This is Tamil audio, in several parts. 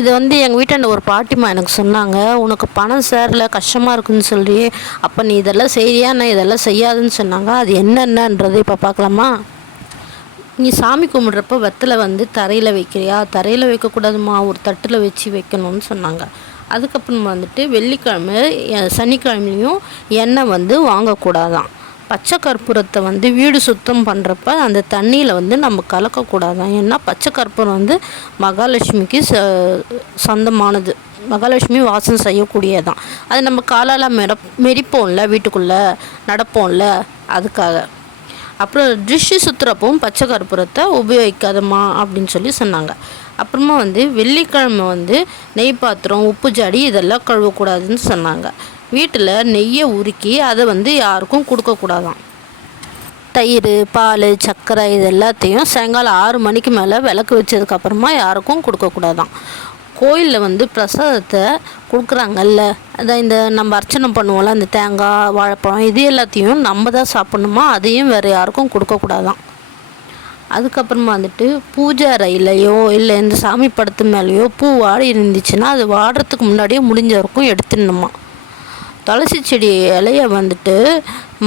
இது வந்து எங்கள் வீட்டாண்ட ஒரு பாட்டிமா எனக்கு சொன்னாங்க உனக்கு பணம் சேரல கஷ்டமாக இருக்குன்னு சொல்லி. அப்போ நீ இதெல்லாம் செய்யா நான் இதெல்லாம் செய்யாதுன்னு சொன்னாங்க. அது என்னென்னன்றது இப்போ பார்க்கலாமா நீ சாமி கும்பிட்றப்ப வெத்தலை வந்து தரையில் வைக்கிறியா? தரையில் வைக்கக்கூடாதுமா ஒரு தட்டில் வச்சு வைக்கணும்னு சொன்னாங்க. அதுக்கப்புறம் வந்துட்டு வெள்ளிக்கிழமை சனிக்கிழமையும் எண்ணெய் வந்து வாங்கக்கூடாதாம் பச்சை கற்பூரத்தை வந்து வீடு சுத்தம் பண்ணுறப்ப அந்த தண்ணியில் வந்து நம்ம கலக்கக்கூடாதான் ஏன்னா பச்சை கற்பூரம் வந்து மகாலட்சுமிக்கு ச சொந்தமானது. மகாலட்சுமி வாசம் செய்யக்கூடியதான் அது நம்ம காலால் மெர மெரிப்போம்ல வீட்டுக்குள்ளே நடப்போம்ல அதுக்காக. அப்புறம் திருஷ்டி சுற்றுறப்பவும் பச்சை கற்பூரத்தை உபயோகிக்காதம்மா அப்படின்னு சொல்லி சொன்னாங்க. அப்புறமா வந்து வெள்ளிக்கிழமை வந்து நெய் பாத்திரம் உப்பு ஜாடி இதெல்லாம் கழுவக்கூடாதுன்னு சொன்னாங்க. வீட்டில் நெய்யை உருக்கி அதை வந்து யாருக்கும் கொடுக்கக்கூடாதாம் தயிர் பால் சர்க்கரை இது எல்லாத்தையும் சாயங்காலம் ஆறு மணிக்கு மேலே விளக்கு வச்சதுக்கப்புறமா யாருக்கும் கொடுக்கக்கூடாதாம் கோயிலில் வந்து பிரசாதத்தை கொடுக்குறாங்கல்ல. அதான் இந்த நம்ம அர்ச்சனை பண்ணுவோம்ல அந்த தேங்காய் வாழைப்பழம் இது எல்லாத்தையும் நம்ம தான் சாப்பிட்ணுமா? அதையும் வேறு யாருக்கும் கொடுக்கக்கூடாதான் அதுக்கப்புறமா வந்துட்டு பூஜை அறையிலையோ இல்லை இந்த சாமி படத்து மேலேயோ பூ வாடி இருந்துச்சுன்னா அது வாடுறதுக்கு முன்னாடியே முடிஞ்ச வரைக்கும் எடுத்துடணுமா? துளசி செடி இலைய வந்துட்டு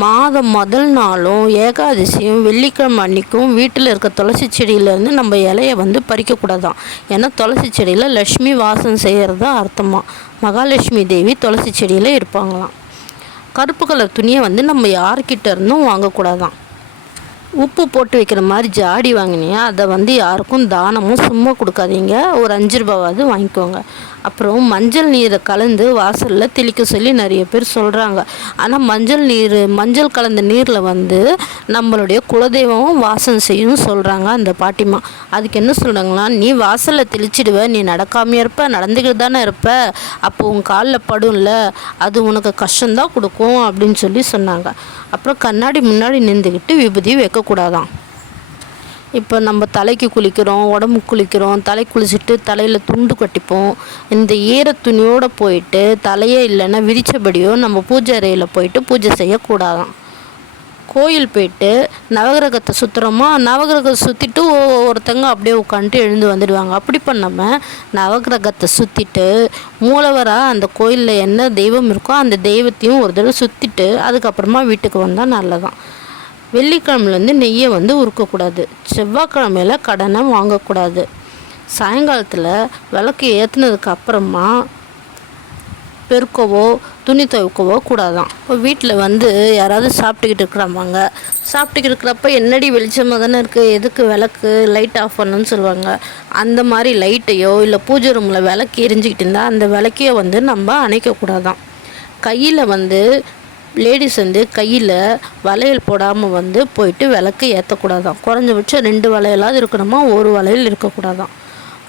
மாதம் முதல் நாளும் ஏகாதசியும் வெள்ளிக்கிழமை அன்னைக்கும் வீட்டில் இருக்க துளசி செடியிலேருந்து நம்ம இலைய வந்து பறிக்கக்கூடாதாம் ஏன்னா துளசி செடியில் லக்ஷ்மி வாசம் செய்கிறது அர்த்தமாக மகாலட்சுமி தேவி துளசி செடியில் இருப்பாங்களாம். கருப்பு கலர் துணியை வந்து நம்ம யார்கிட்ட இருந்தும் வாங்கக்கூடாதாம் உப்பு போட்டு வைக்கிற மாதிரி ஜாடி வாங்கினீங்க அதை வந்து யாருக்கும் தானமும் சும்மா கொடுக்காதீங்க. ஒரு அஞ்சு ரூபாவாவது வாங்கிக்கோங்க. அப்புறம் மஞ்சள் நீரை கலந்து வாசலில் தெளிக்க சொல்லி நிறைய பேர் சொல்கிறாங்க ஆனால் மஞ்சள் நீர் மஞ்சள் கலந்த நீரில் வந்து நம்மளுடைய குலதெய்வமும் வாசம் செய்யும் சொல்கிறாங்க அந்த பாட்டிமா அதுக்கு என்ன சொல்கிறாங்களா நீ வாசலில் தெளிச்சிடுவ நீ நடக்காமையே இருப்ப நடந்துக்கிட்டு தானே இருப்ப. அப்போ உன் காலில் படும்ல. அது உனக்கு கஷ்டம்தான் கொடுக்கும் அப்படின்னு சொல்லி சொன்னாங்க. அப்புறம் கண்ணாடி முன்னாடி நின்றுக்கிட்டு விபதி வைக்கக்கூடாதான். இப்போ நம்ம தலைக்கு குளிக்கிறோம் உடம்புக்கு குளிக்கிறோம் தலை குளிச்சுட்டு தலையில் துண்டு கட்டிப்போம். இந்த ஈர துணியோடு போயிட்டு தலையே இல்லைன்னா விரிச்சபடியோ நம்ம பூஜை அறையில் போயிட்டு பூஜை செய்யக்கூடாதாம் கோயில் போயிட்டு நவகிரகத்தை சுற்றுறோமா நவகிரகத்தை சுற்றிட்டு ஒவ்வொருத்தங்க அப்படியே உட்காந்துட்டு எழுந்து வந்துடுவாங்க. அப்படி பண்ணாமல் நவகிரகத்தை சுற்றிட்டு மூலவராக அந்த கோயிலில் என்ன தெய்வம் இருக்கோ அந்த தெய்வத்தையும் ஒரு தடவை சுற்றிட்டு அதுக்கப்புறமா வீட்டுக்கு வந்தால் நல்லதான் வெள்ளிக்கிழமையில வந்து நெய்யை வந்து உருக்கக்கூடாது. செவ்வாய்க்கிழமையில் கடனை வாங்கக்கூடாது. சாயங்காலத்தில் விளக்கு ஏற்றுனதுக்கு அப்புறமா பெருக்கவோ துணி துவைக்கவோ கூடாதான். இப்போ வீட்டில் வந்து யாராவது சாப்பிட்டுக்கிட்டு இருக்கிறாங்க சாப்பிட்டுக்கிட்டு இருக்கிறப்ப என்னடி வெளிச்சமாக தானே இருக்குது எதுக்கு விளக்கு லைட் ஆஃப் பண்ணணும்னு சொல்லுவாங்க. அந்த மாதிரி லைட்டையோ இல்லை பூஜை ரூமில் விளக்கு எரிஞ்சிக்கிட்டு இருந்தால் அந்த விளக்கையோ வந்து நம்ம அணைக்கக்கூடாதான். கையில் வந்து லேடிஸ் வந்து கையில் வளையல் போடாமல் வந்து போயிட்டு விளக்கு ஏற்றக்கூடாதான் குறைஞ்சபட்சம் ரெண்டு வளையலாவது இருக்கணுமா? ஒரு வளையல் இருக்கக்கூடாதாம்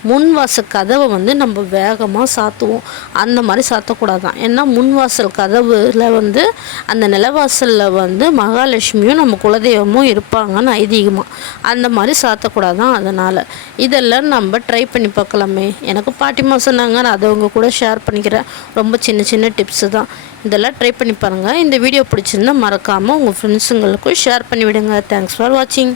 முன்வாசல் கதவை வந்து நம்ம வேகமாக சாத்துவோம். அந்த மாதிரி சாத்தக்கூடாதான் ஏன்னா முன்வாசல் கதவுல வந்து அந்த நிலவாசலில் வந்து மகாலட்சுமியும் நம்ம குலதெய்வமும் இருப்பாங்கன்னு ஐதீகமாக அந்த மாதிரி சாத்தக்கூடாதான் அதனால். இதெல்லாம் நம்ம ட்ரை பண்ணி பார்க்கலாமே. எனக்கு பாட்டிமா சொன்னாங்க நான் அதை அவங்க கூட ஷேர் பண்ணிக்கிறேன். ரொம்ப சின்ன சின்ன டிப்ஸு தான். இதெல்லாம் ட்ரை பண்ணி பாருங்கள் இந்த வீடியோ பிடிச்சிருந்தா மறக்காமல் உங்கள் ஃப்ரெண்ட்ஸுங்களுக்கும் ஷேர் பண்ணிவிடுங்க. தேங்க்ஸ் ஃபார் வாட்சிங்